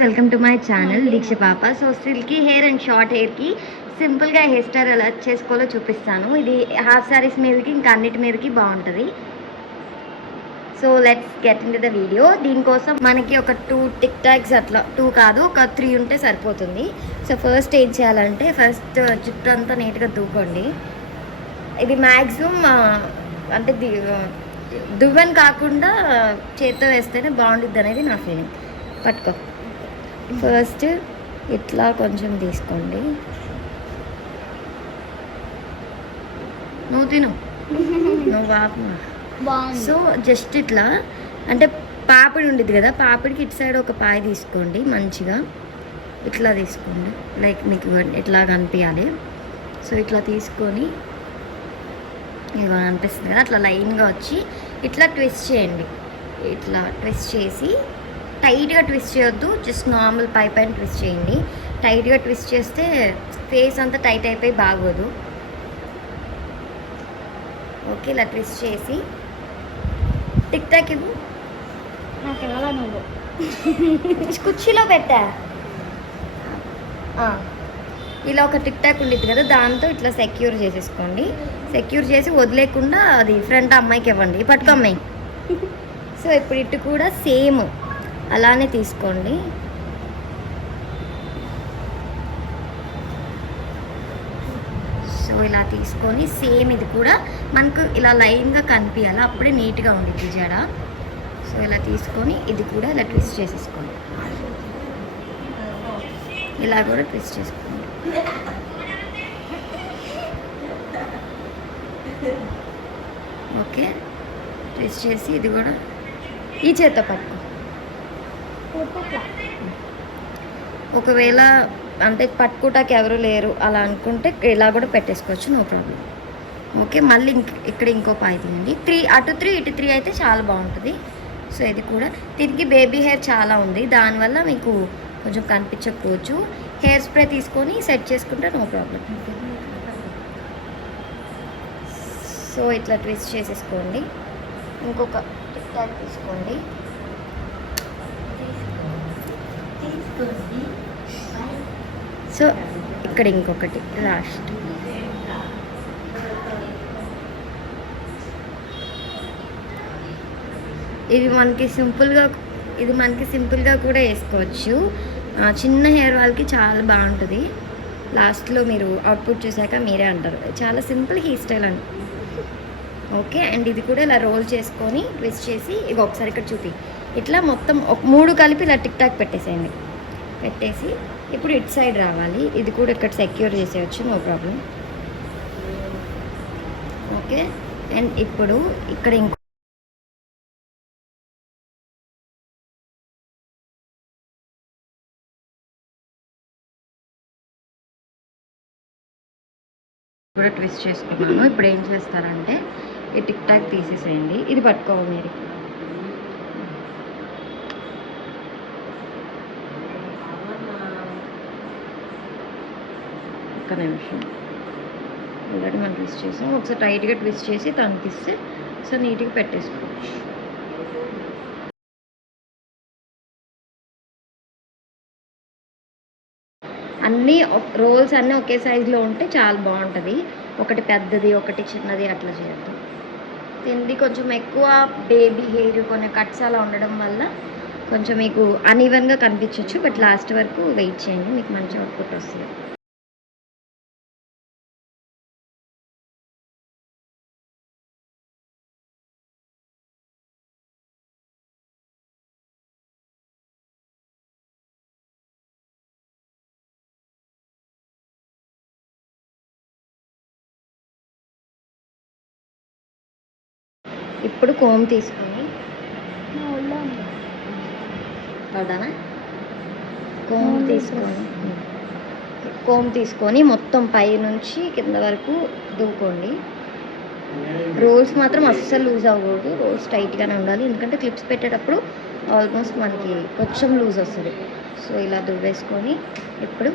Welcome to my channel దీక్ష పాప. So silky hair and short హెయిర్కి సింపుల్గా హెయిర్ స్టైల్ ఎలా చేసుకోవాలో చూపిస్తాను. ఇది హాఫ్ శారీస్ మీదకి ఇంకా అన్నిటి మీదకి బాగుంటుంది. So let's get in to the video. దీనికోసం మనకి ఒక 2 టిక్ టాక్స్ అట్లా 2 కాదు ఒక 3 ఉంటే సరిపోతుంది. సో ఫస్ట్ ఏం చేయాలంటే ఫస్ట్ జుట్టు అంతా నీట్గా దూకోండి. ఇది మ్యాక్సిమం అంటే దువ్వెన కాకుండా చేత్తో వేస్తేనే బాగుంటుంది అనేది నా ఫీలింగ్. పట్టుకో. ఫస్ట్ ఇట్లా కొంచెం తీసుకోండి. నువ్వు తిను, నువ్వు ఆపమా. సో జస్ట్ ఇట్లా అంటే పాపిడి ఉండేది కదా, పాపిడికి ఇటు సైడ్ ఒక పాయ తీసుకోండి. మంచిగా ఇట్లా తీసుకోండి, లైక్ మీకు ఇట్లా కనిపించాలి. సో ఇట్లా తీసుకొని ఇదిగో అనిపిస్తుంది కదా, అట్లా లైన్గా వచ్చి ఇట్లా ట్విస్ట్ చేయండి. ఇట్లా ట్విస్ట్ చేసి టైట్గా ట్విస్ట్ చేయొద్దు, జస్ట్ నార్మల్ పైన ట్విస్ట్ చేయండి. టైట్గా ట్విస్ట్ చేస్తే ఫేస్ అంతా టైట్ అయిపోయి బాగోదు. ఓకే, ఇలా ట్విస్ట్ చేసి టిక్ టాక్ ఇవ్వు. నాకు ఎలా నువ్వు కుర్చీలో పెట్టా. ఇలా ఒక టిక్ టాక్ ఉండేది కదా, దాంతో ఇట్లా సెక్యూర్ చేసేసుకోండి. సెక్యూర్ చేసి వదిలేకుండా అది ఫ్రంట్ అమ్మాయికి ఇవ్వండి. పట్టుకో అమ్మాయి. సో ఇప్పుడు ఇటు కూడా సేమ్ అలానే తీసుకోండి. సో ఇలా తీసుకొని సేమ్ ఇది కూడా మనకు ఇలా లైన్గా కనిపించాలి, అప్పుడే నీట్గా ఉండిద్ది జడ. సో ఇలా తీసుకొని ఇది కూడా ఇలా ట్విస్ట్ చేసేసుకోండి. ఇలా కూడా ట్విస్ట్ చేసుకోండి. ఓకే, ట్విస్ట్ చేసి ఇది కూడా ఈ చేత్తో పట్టుకో. ఒకవేళ అంటే పట్టుకోటానికి ఎవరు లేరు అలా అనుకుంటే ఇలా కూడా పెట్టేసుకోవచ్చు, నో ప్రాబ్లం. ఓకే, మళ్ళీ ఇక్కడ ఇంకో పాయ తీయండి. 3 అటు 3 ఇటు 3 అయితే చాలా బాగుంటుంది. సో ఇది కూడా దీనికి బేబీ హెయిర్ చాలా ఉంది, దానివల్ల మీకు కొంచెం కనిపించకపోవచ్చు. హెయిర్ స్ప్రే తీసుకొని సెట్ చేసుకుంటే నో ప్రాబ్లం. సో ఇట్లా ట్విస్ట్ చేసేసుకోండి. ఇంకొక టిక్ టాక్ తీసుకోండి. సో ఇక్కడ ఇంకొకటి లాస్ట్. ఇది మనకి సింపుల్గా కూడా వేసుకోవచ్చు. చిన్న హెయిర్ వాళ్ళకి చాలా బాగుంటుంది. లాస్ట్లో మీరు అవుట్పుట్ చూసాక మీరే అంటారు చాలా సింపుల్ హెయిర్ స్టైల్ అని. ఓకే, అండ్ ఇది కూడా ఇలా రోల్ చేసుకొని ట్విస్ట్ చేసి ఇక ఒకసారి ఇక్కడ చూపి ఇట్లా మొత్తం 3 కలిపి ఇలా టిక్ టాక్ పెట్టేసేయండి. పెట్టేసి ఇప్పుడు ఇటు సైడ్ రావాలి. ఇది కూడా ఇక్కడ సెక్యూర్ చేసేయచ్చు, నో ప్రాబ్లం. ఓకే, అండ్ ఇప్పుడు ఇక్కడ ఇంకో కూడా ట్విస్ట్ చేసుకున్నాను. ఇప్పుడు ఏం చేస్తారంటే ఈ టిక్ టాక్ తీసేసేయండి. ఇది పట్టుకోవాలి మీరు. ఒక్క నిమిషం, ఆల్రెడీ మనం ట్విస్ట్ చేసాం. ఒకసారి టైట్గా ట్విస్ట్ చేసి తనిపిస్తే సో నీట్గా పెట్టేసుకోవచ్చు. అన్నీ రోల్స్ అన్నీ ఒకే సైజులో ఉంటే చాలా బాగుంటుంది. ఒకటి పెద్దది ఒకటి చిన్నది అట్లా చేద్దాం. తిండి కొంచెం ఎక్కువ బేబీ హెయిర్ కొన్ని కట్స్ అలా ఉండడం వల్ల కొంచెం మీకు అన్ఈవెన్గా కనిపించవచ్చు. బట్ లాస్ట్ వరకు వెయిట్ చేయండి, మీకు మంచి అవుట్పుట్ వస్తుంది. ఇప్పుడు కోమ్ తీసుకొని పడనా కోమ్ తీసుకొని మొత్తం పై నుంచి కింద వరకు దువ్వుకోండి. రోల్స్ మాత్రం అస్సలు లూజ్ అవ్వకూడదు, రోల్స్ టైట్గానే ఉండాలి. ఎందుకంటే క్లిప్స్ పెట్టేటప్పుడు ఆల్మోస్ట్ మనకి కొంచెం లూజ్ వస్తుంది. సో ఇలా దువ్వేసుకొని ఇప్పుడు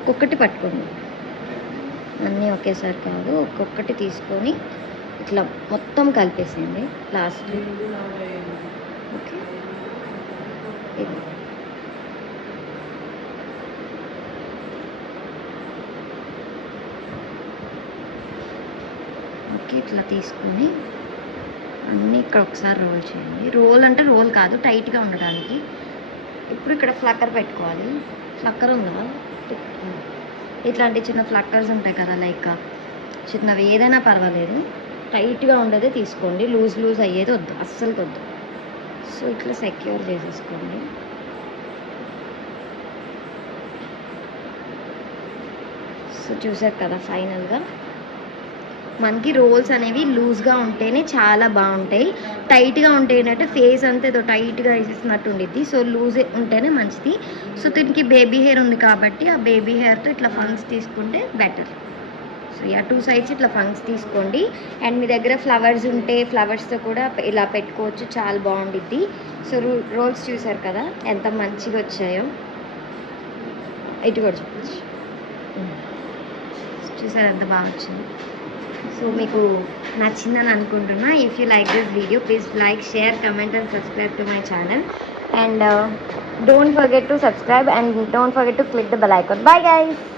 ఒక్కొక్కటి పట్టుకోండి. అన్నీ ఒకేసారి కాదు, ఒక్కొక్కటి తీసుకొని ఇట్లా మొత్తం కలిపేసేయండి లాస్ట్. ఓకే, ఇది ఇట్లా తీసుకొని అన్నీ ఇక్కడ ఒకసారి రోల్ చేయండి. రోల్ అంటే రోల్ కాదు, టైట్గా ఉండడానికి. ఇప్పుడు ఇక్కడ ఫ్లక్కర్ పెట్టుకోవాలి. ఫ్లక్కర్ ఉందా? ఇట్లాంటి చిన్న ఫ్లక్కర్స్ ఉంటాయి కదా, లైక్ చిన్నవి ఏదైనా పర్వాలేదు, టైట్గా ఉండేదే తీసుకోండి. లూజ్ లూజ్ అయ్యేది వద్దు, అస్సలు వద్దు. సో ఇట్లా సెక్యూర్ చేసేసుకోండి. సో చూసారు కదా, ఫైనల్గా మనకి రోల్స్ అనేవి లూజ్గా ఉంటేనే చాలా బాగుంటాయి. టైట్గా ఉంటే ఏంటంటే ఫేస్ అంతా ఏదో టైట్గా వేసేసినట్టు ఉండిద్ది. సో లూజ్ ఉంటేనే మంచిది. సో దీనికి బేబీ హెయిర్ ఉంది కాబట్టి ఆ బేబీ హెయిర్తో ఇట్లా ఫంక్స్ తీసుకుంటే బెటర్. సో యా, 2 సైడ్స్ ఇట్లా ఫంక్స్ తీసుకోండి. అండ్ మీ దగ్గర ఫ్లవర్స్ ఉంటే ఫ్లవర్స్తో కూడా ఇలా పెట్టుకోవచ్చు, చాలా బాగుండిద్ది. సో రోల్స్ చూసారు కదా ఎంత మంచిగా వచ్చాయో. ఇటు కూడా చూపించు, చూసారు ఎంత బాగా వచ్చింది. సో మీకు నచ్చిందని అనుకుంటున్నా. If you like this video, please like, share, comment and subscribe to my channel. And don't forget to subscribe and don't forget to click the bell icon. Bye guys.